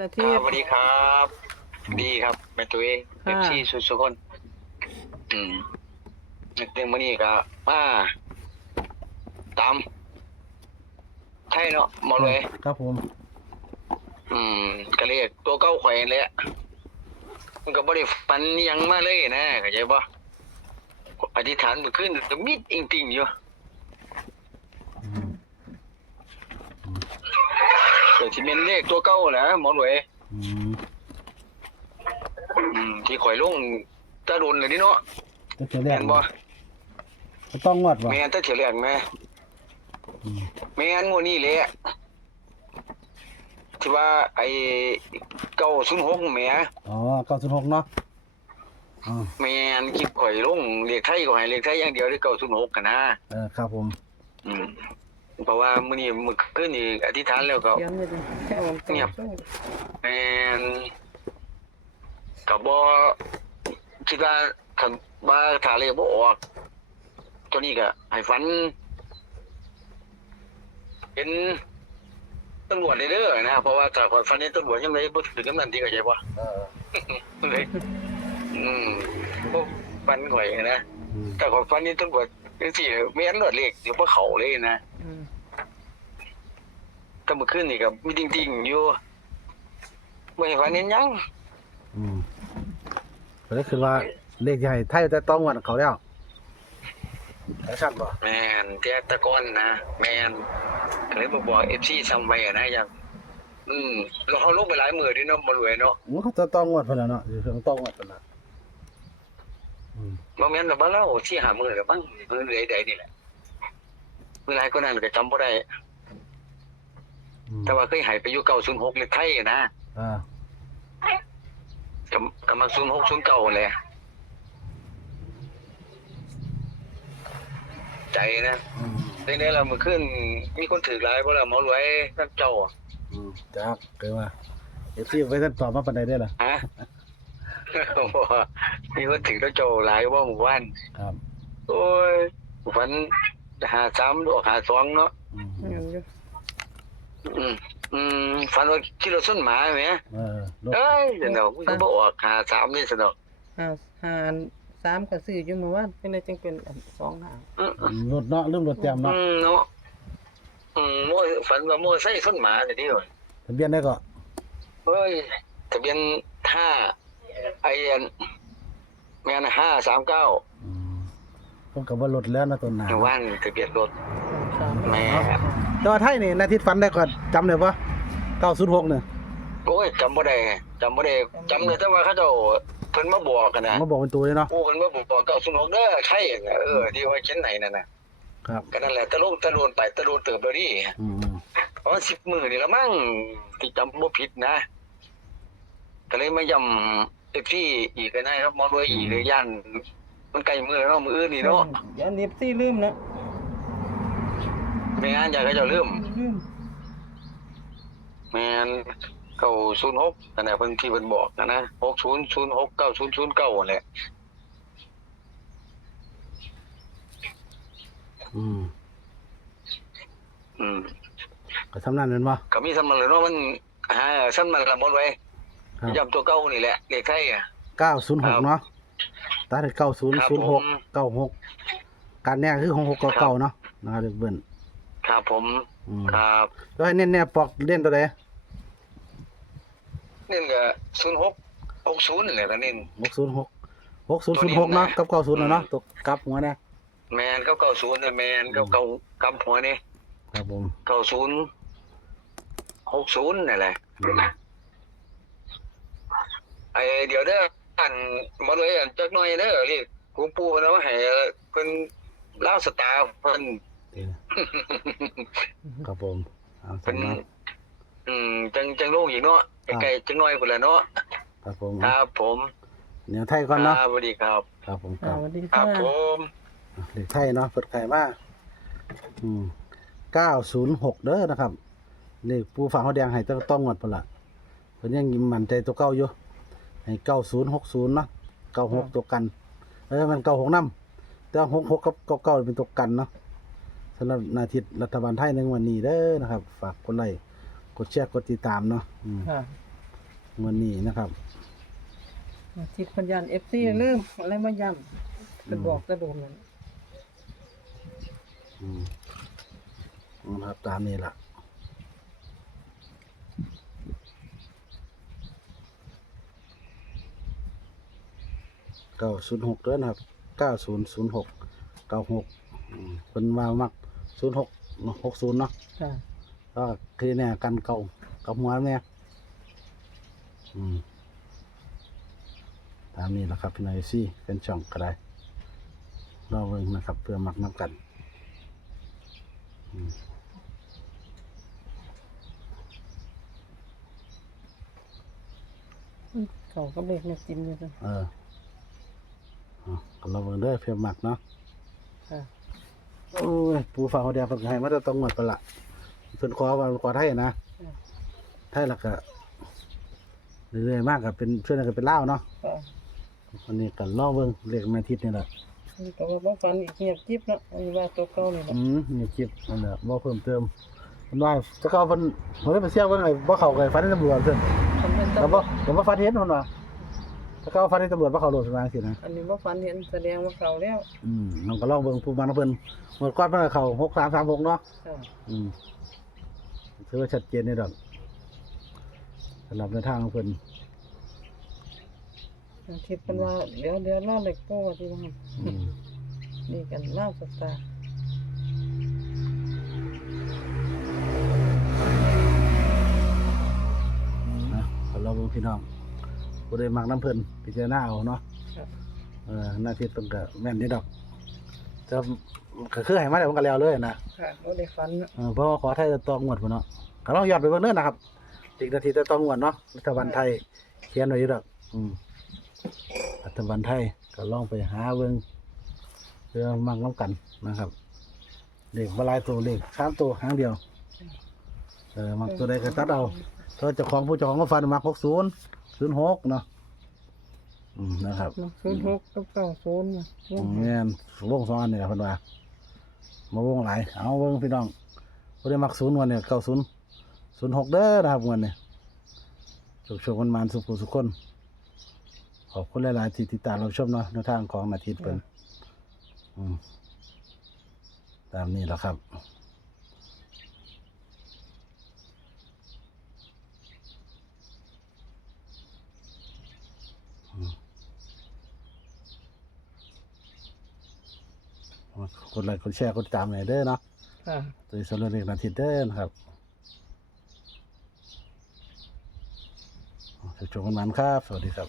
วันอา ค ทิ รับ ตย์ สวัสดีครับดีครับแม่ตุ้ยเอ ค่ะ ฟซีสุดๆคนนึกถึงมื้อนี้ก็มาตามไทยเนาะหมอเลย ครับผม ก็เรียกตัวเก้าข่อยนั่นแหละมันก็บ่ได้ฝันอิหยังมาเลยนะเข้าใจบ่อธิษฐานเมื่อคืนก็มิดอิงติ่งอยู่ อืม ก็สิเป็นเลขตัวเก้าแหละหมอรวย อืม ที่ข่อยลงตะโดนเลยนี่เนาะ ก็เฉลี่ย แม่นบ่ ก็ต้องงวดบ่ แม่นแต่เถียแรกแม่ อืม แม่นงวดนี้แหละที่ว่าไอ้906แหม อ๋อ906เนาะอ๋อ แม่นคิดข่อยลงเลขไทยก็ให้เลขไทยอย่างเดียวที่906กันนะ ครับผม อืมเพราะว่ามื้อนี้มื้อคืนนี่อธิษฐานแล้วก็ เขียนไว้เลยแค่วันต่อ เงียบ แม่นก็บ่คิดว่าคันว่าถ้าเลขบ่ออกตัวนี้ก็ให้ฝันเป็นตำรวจเด้อนะเพราะว่าถ้าข่อยฝันเห็นตำรวจยังไงบ่ถึงกำนันที่เข้าใจบ่ เลยพวกฟันข่อยนะ อืม แต่ข่อยฟันนี่ตำรวจจังซี่แม่นรวดเลขอยู่บ่เข้าเลยนะ อืม ก็เมื่อคืนนี่ก็มีจริงๆอยู่บ่ให้ฟันเห็นหยัง อืมก็เลยคือว่าเลขใหญ่ไทยแต่ต้องงวดเขาแล้วได้ชัดบ่ แม่นแต่แตะก่อนนะแม่นก็เลยบอก FC ซ้ำไว้นะอย่างเราเฮาลงไปหลายมื้อดิเนาะบ่รวยเนาะ มันเขาจะต้องงวดเพิ่นแล้วเนาะสิเพิ่นต้องงวดเพิ่นน่ะอืม บ่แม่นว่าเราสิหามื้อแล้วบ้างมื้อใดๆนี่แหละมื้อหลายกว่านั้นก็จำบ่ได้ อืม แต่ว่าเคยให้ไปอยู่906เลขไทยนะ อ่า ก็มา0609แหละใจนะ อืม ในนี้เราเมื่อคืนมีคนถือหลายบ่ล่ะหมอรวยท่านเจ้าอะ อืมจักคือว่าFC ไว้ท่านตอบมาปานใดได้ล่ะ ฮะ มีคนถือแล้วเจ้าหลายว่าหมู่บ้าน ครับ โอ้ยฝัน53ดอก52เนาะ อืม เงินอยู่ อืมฝันว่าขี่รถชนหมาแหม รถ เอ้ยเดี๋ยวมันก็บ่ออก53นี่ซะดอก ห้าสามก็ซื้ออยู่เมื่อวานเป็นไรจังเป็น2 หาง รถเนาะลืมรถแต้มเนาะ เนาะโมยฝันว่าโมยใส่ชนหมาแต่เดียว ทะเบียนได้ก็ เฮ้ยทะเบียน5ไอ้อันแม่น539 อืมผมก็บ่รถแล้วนะต้นหน้า อยู่ว่านทะเบียนรถ สาม แม่ แต่ว่าไทยนี่นาทิตฝันได้ก่อนจำได้ปะ906เนี่ย โอ้ยจำบ่ได้จำเลยแต่ว่าเขาเจ้าเพิ่นมาบอกกันนะ มาบอกเป็นตัวเลยเนาะ โอ้เพิ่นมาบอก906เด้อใช่น่ะที่ว่าเขียนไหนนั่นน่ะ ครับ ก็นั่นแหละตะโลนไปตะโลนเติบเดี๋ยวนี้ อืม ประมาณ10มื้อนี่ละมั้งที่จำบ่ผิดนะก็เลยมาย้ำ FC อีกก็ได้ครับหมอรวยอีกเลยย่านมันใกล้มื้อแล้วเนาะมื้ออื่นนี่เนาะ อันนี้ซี่ลืมนะ ไม่งั้นอยากให้เจ้าลืม ลืม แม่น906นั่นแหละเพิ่นที่เพิ่นบอกนะ6006 9009นั่นแหละ อืม อืม ก็ทำนั่นเป็นปะ ก็มีสำนักเลยเนาะมันชั้นมันละหมดไว้ ครับ ย้ำตัวเก่านี่แหละเลขไทยอ่ะ 906เนาะตาได้ ครับผม 9006 96การแน่คือ6699เนาะนะครับเด็กเบิ้น ครับผม อืม ครับ แล้วให้เน้นๆปอกเล่นตัวใด นี่ก็0660นี่แหละก็นี่ 606 6006เนาะกับ90แล้วเนาะตกกลับหัวเนี่ย แมน990เนี่ยแมน99กำหัวนี่ ครับผม 9060นี่แหละไอ้เดี๋ยวเด้ออันบ่เลยอันจักหน่อยเด้อเรียกกูปู่เพิ่นเอามาให้เพิ่นลาวสตาร์เพิ่น ครับผมเอา เพิ่น สำนัก จังโลกอีกเนาะใกล้ๆจังน้อยพุ่นละเนาะ ครับผม ครับผม แนวไทยก่อนเนาะ ครับสวัสดีครับ ครับผมค อ่า รับ สวัสดี ครั ค่ะ บผม เลขไทยเนาะเปิดไข่มา906เด้อนะครับเลขปูฝังเขาแดงให้ต้องงวดพุ่นล่ะเพิ่นยังยิ้มมั่นใจตัวเก่าอยู่ให้9060เนาะ96ตัวกันมัน96นำแต่ว่า66กับ99เป็นตัวกันเนาะสำหรับนาทิตรัฐบาลไทยในวันนี้เด้อนะครับ ฝากกดไลค์กดแชร์กดติดตามเนาะ ค่ะ วันนี้นะครับ ทิศพันยัน FC เริ่มอะไรมาย้ำเป็นบอกกระโดดนั่น นะครับตามนี้ล่ะ906เด้อนะครับ9006 96เป็นมามัก06เนาะ60เนาะ ค่ะ ก็คือเนี่ยกันเก่ากับหัวเนี่ยตามนี้แหละครับพี่น้อยซี่เป็นช่องก็ได้รอเบิ่งนะครับเพื่อมักน้ำกันเขาก็เลขมาจิ้มอยู่นะ ก็รอเบิ่งเด้อเพื่อมักเนาะ ค่ะ โอ้ยปูฟ้าเขาแดงเพิ่นให้มาแต่ต้องหมดไปละเพิ่นขอว่าขอไทยนะไทยแล้วก็เรื่อยๆมากก็เป็นช่วยกันเป็นลาวเนาะ ค่ะ วันนี้ก็รอเบิ่งเลขแม่ทิศนี่แหละ นี่ก็ว่าบ่ฝันอีกเงียบจิ๊บเนาะอันนี้ว่าตัวเก่านี่แหละ มีคลิปนั่นแหละบ่เพิ่มเติมมันว่าจะเข้าเพิ่นบ่ได้ไปเสี่ยงเบิ่งไอ้บ่เข้ากับฟันในตำรวจเพิ่น คันเป็น แล้วบ่ฟันเห็นเพิ่นว่าถ้าเข้าฟันในตำรวจบ่เข้าโลดประมาณสินะ อันนี้บ่ฝันเห็นแสดงว่าเขาแล้ว น้องก็ลองเบิ่งผู้มาเพิ่นหมดก่อนเพิ่นก็เข้า6336เนาะ ค่ะ ถือว่าชัดเจนนี่ดอกสำหรับในทางของเพิ่น ทิศเพิ่นว่าเดี๋ยวรอเลขโป้ว่าที่ว่า อืม นี่กันลาวสตาร์ นะก็ลองเบิ่งพี่น้องบ่ได้มักน้ำเพิ่นพิจารณาเอาเนาะ ค่ะ หน้าที่เพิ่นก็แม่นนี่ดอกแต่ก็คือให้มาแล้วมันก็แล้วเลยนะ ค่ะบ่ได้ฝันเนาะ เพราะว่าขอไทยจะต้องงวดพุ่นเนาะก็ลองยอดไปเบิ่งเด้อนะครับอีกนาทีจะต้องงวดเนาะรัฐบาลไทยเขียนไว้อยู่ดอกรัฐบาลไทยก็ลองไปหาเบิ่งเรื่องมักน้ำกันนะครับเลขบ่หลายตัวเลข3ตัวหางเดียวมักตัวใดก็ตัดเอาถ้าเจ้าของผู้เจ้าของก็ฟันมัก60 06เนาะนะครับ 06กับ90น่ะ แม่นวง2อันนี่ล่ะเพิ่นว่ามาวงหลายเอาเบิ่งพี่น้องบ่ได้มัก0วันเนี่ย90 06เด้อนะครับวันนี้โชคๆมันๆสุขสุขคนขอบคุณหลายๆที่ติดตามรับชมเนาะในทางของนาทีเพิ่นตามนี้แหละครับกดไลค์กดแชร์กดติดตามหน่อยเด้อเนาะ ค่ะ โดยสำหรับเด็กนาทีเด้อนะครับโชคๆมันๆครับสวัสดีครับ